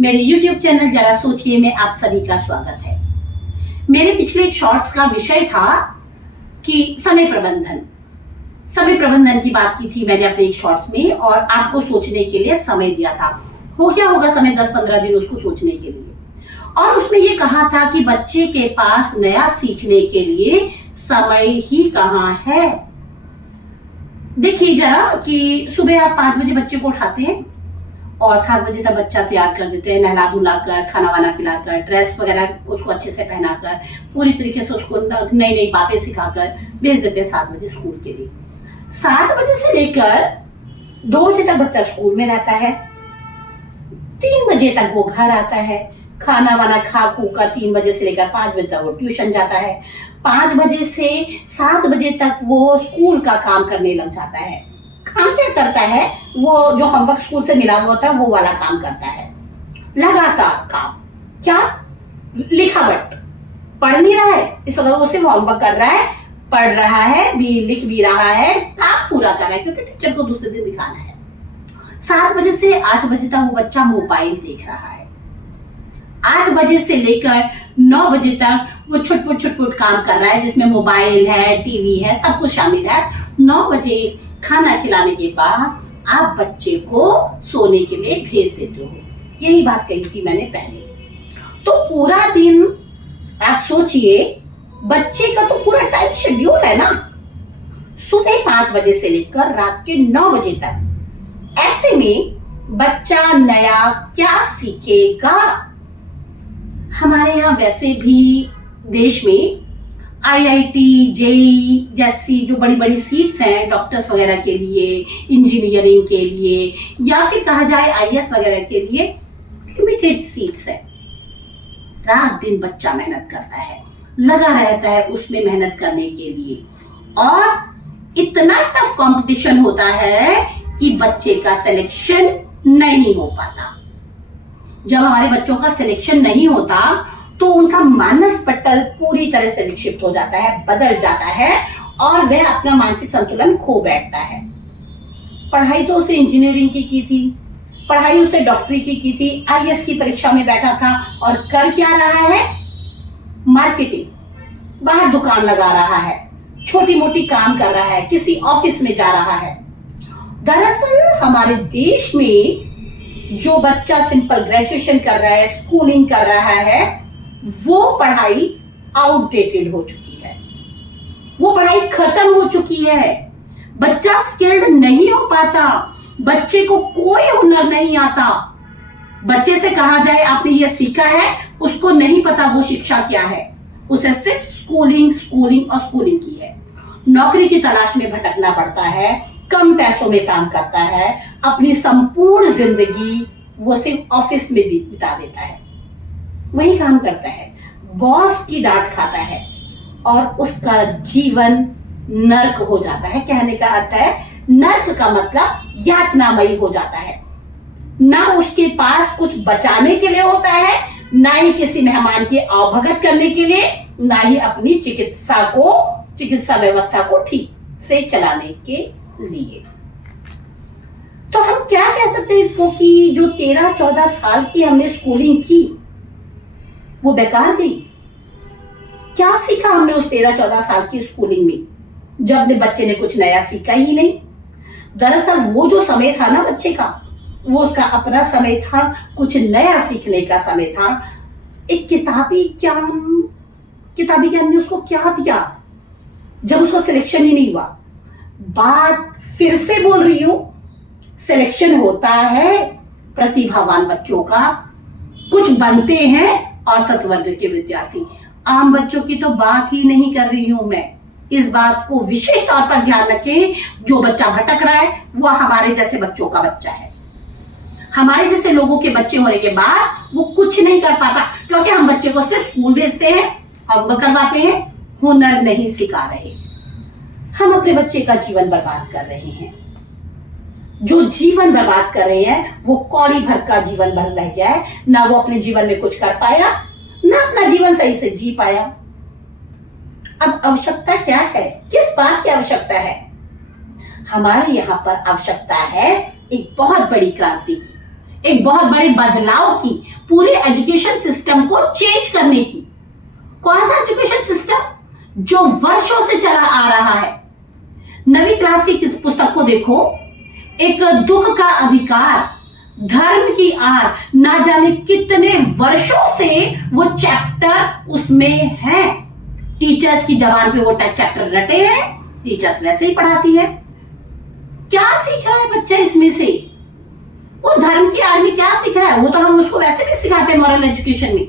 मेरे YouTube channel जरा सोचिए में आप सभी का स्वागत है। मेरे पिछले शॉर्ट्स का विषय था कि समय प्रबंधन। समय प्रबंधन की बात की थी मैंने अपने एक शॉर्ट्स में और आपको सोचने के लिए समय दिया था। हो गया होगा समय 10-15 दिन उसको सोचने के लिए। और उसमें ये कहा था कि बच्चे के पास नया सीखने के लिए समय ही कहाँ है। देखिए जरा कि सुबह आप 5 बजे बच्चे को उठाते हैं और 7 बजे तक बच्चा तैयार कर देते हैं, नहला धुला कर, खाना वाना पिलाकर, ड्रेस वगैरह उसको अच्छे से पहनाकर, पूरी तरीके से उसको नई नई बातें सिखाकर भेज देते हैं 7 बजे स्कूल के लिए। 7 बजे से लेकर 2 बजे तक बच्चा स्कूल में रहता है। 3 बजे तक वो घर आता है, खाना वाना खा खू कर 3 बजे से लेकर 5 बजे तक वो ट्यूशन जाता है। 5 बजे से 7 बजे तक वो स्कूल का काम करने लग जाता है। काम क्या करता है? वो जो होमवर्क स्कूल से मिला हुआ होता है वो वाला काम करता है, लगातार काम। क्या? लिखावट। पढ़ नहीं रहा है, इस वजह से वो होमवर्क कर रहा है, पढ़ रहा है भी, लिख भी रहा है, काम पूरा कर रहा है क्योंकि टीचर को दूसरे दिन दिखाना है। 7 बजे से 8 बजे तक वो बच्चा मोबाइल देख रहा है। 8 बजे से लेकर 9 बजे तक वो छुटपुट काम कर रहा है जिसमें मोबाइल है, टीवी है, सब कुछ शामिल है। 9 बजे खाना खिलाने के बाद आप बच्चे को सोने के लिए भेज देते हो। यही बात कही थी मैंने पहले। तो पूरा दिन आप सोचिए, बच्चे का तो पूरा टाइम शेड्यूल है ना, सुबह 5 बजे से लेकर रात के 9 बजे तक। ऐसे में बच्चा नया क्या सीखेगा? हमारे यहाँ वैसे भी देश में IIT, जेईई जैसी जो बड़ी बड़ी सीट्स हैं डॉक्टर्स वगैरह के लिए, इंजीनियरिंग के लिए, या फिर कहा जाए IAS वगैरह के लिए लिमिटेड सीट्स है। रात दिन बच्चा मेहनत करता है, लगा रहता है उसमें मेहनत करने के लिए, और इतना टफ कंपटीशन होता है कि बच्चे का सिलेक्शन नहीं हो पाता। जब हमारे बच्चों का सिलेक्शन नहीं होता तो उनका मानस पटल पूरी तरह से विक्षिप्त हो जाता है, बदल जाता है और वह अपना मानसिक संतुलन खो बैठता है। पढ़ाई तो उसे इंजीनियरिंग की थी, पढ़ाई उसे डॉक्टरी की थी, IAS की परीक्षा में बैठा था और कर क्या रहा है? मार्केटिंग, बाहर दुकान लगा रहा है, छोटी मोटी काम कर रहा है, किसी ऑफिस में जा रहा है। दरअसल हमारे देश में जो बच्चा सिंपल ग्रेजुएशन कर रहा है, स्कूलिंग कर रहा है, वो पढ़ाई आउटडेटेड हो चुकी है, वो पढ़ाई खत्म हो चुकी है। बच्चा स्किल्ड नहीं हो पाता, बच्चे को कोई हुनर नहीं आता। बच्चे से कहा जाए आपने ये सीखा है, उसको नहीं पता वो शिक्षा क्या है। उसे सिर्फ स्कूलिंग स्कूलिंग और स्कूलिंग की है। नौकरी की तलाश में भटकना पड़ता है, कम पैसों में काम करता है, अपनी संपूर्ण जिंदगी वो सिर्फ ऑफिस में भी बिता देता है, वही काम करता है, बॉस की डांट खाता है और उसका जीवन नर्क हो जाता है। कहने का अर्थ है नर्क का मतलब यातनामयी हो जाता है। ना उसके पास कुछ बचाने के लिए होता है, ना ही किसी मेहमान की आवभगत करने के लिए, ना ही अपनी चिकित्सा व्यवस्था को ठीक से चलाने के लिए। तो हम क्या कह सकते हैं इसको कि जो 13-14 साल की हमने स्कूलिंग की वो बेकार गई। क्या सीखा हमने उस 13-14 साल की स्कूलिंग में, जब बच्चे ने कुछ नया सीखा ही नहीं। दरअसल वो जो समय था ना बच्चे का, वो उसका अपना समय था, कुछ नया सीखने का समय था। एक किताबी ज्ञान ने उसको क्या दिया जब उसको सिलेक्शन ही नहीं हुआ। बात फिर से बोल रही हूं, सिलेक्शन होता है प्रतिभावान बच्चों का, कुछ बनते हैं औसत वर्ग के विद्यार्थी। आम बच्चों की तो बात ही नहीं कर रही हूं मैं। इस बात को विशेष तौर पर ध्यान रखें, जो बच्चा भटक रहा है वो हमारे जैसे बच्चों का बच्चा है। हमारे जैसे लोगों के बच्चे होने के बाद वो कुछ नहीं कर पाता, क्योंकि हम बच्चे को सिर्फ स्कूल भेजते हैं, होमवर्क करवाते हैं, हुनर नहीं सिखा रहे। हम अपने बच्चे का जीवन बर्बाद कर रहे हैं। जो जीवन बर्बाद कर रहे हैं वो कौड़ी भर का जीवन भर रह गया है, ना वो अपने जीवन में कुछ कर पाया, ना अपना जीवन सही से जी पाया। अब आवश्यकता क्या है? किस बात की आवश्यकता है? हमारे यहाँ पर आवश्यकता है एक बहुत बड़ी क्रांति की। एक बहुत बड़े बदलाव की, पूरे एजुकेशन सिस्टम को चेंज करने की। कौन सा एजुकेशन सिस्टम? जो वर्षों से चला आ रहा है। 9वीं क्लास की किस पुस्तक को देखो, एक दुख का अधिकार, धर्म की आड़, ना जाने कितने वर्षों से वो चैप्टर उसमें है। टीचर्स की जबान पे वो चैप्टर रटे हैं, टीचर्स वैसे ही पढ़ाती है। क्या सीख रहा है बच्चा इसमें से? उस धर्म की आड़ में क्या सीख रहा है? वो तो हम उसको वैसे भी सिखाते हैं मॉरल एजुकेशन में,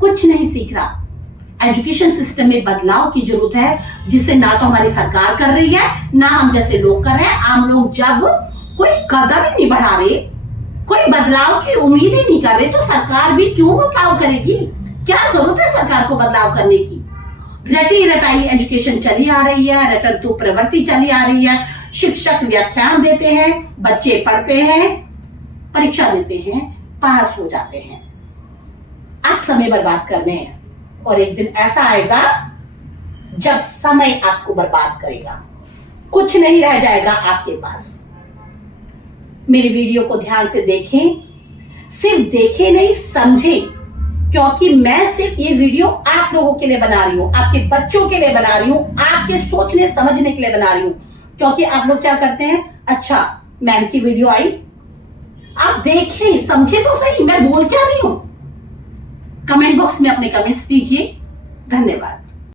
कुछ नहीं सीख रहा। एजुकेशन सिस्टम में बदलाव की जरूरत है, जिसे ना तो हमारी सरकार कर रही है, ना हम जैसे लोग कर रहे हैं। आम लोग जब कोई कदम ही नहीं बढ़ा रहे, कोई बदलाव की उम्मीद ही नहीं कर रहे, तो सरकार भी क्यों बदलाव करेगी? क्या जरूरत है सरकार को बदलाव करने की? रटी रटाई एजुकेशन चली आ रही है, रटंतु प्रवृत्ति चली आ रही है। शिक्षक व्याख्यान देते हैं, बच्चे पढ़ते हैं, परीक्षा देते हैं, पास हो जाते हैं। आप समय बर्बाद करने हैं, और एक दिन ऐसा आएगा जब समय आपको बर्बाद करेगा, कुछ नहीं रह जाएगा आपके पास। मेरी वीडियो को ध्यान से देखें, सिर्फ देखें नहीं, समझें, क्योंकि मैं सिर्फ ये वीडियो आप लोगों के लिए बना रही हूं, आपके बच्चों के लिए बना रही हूं, आपके सोचने समझने के लिए बना रही हूं। क्योंकि आप लोग क्या करते हैं, अच्छा मैम की वीडियो आई, आप देखें समझे तो सही, मैं बोल क्या रही हूं। कमेंट बॉक्स में अपने कमेंट्स दीजिए। धन्यवाद।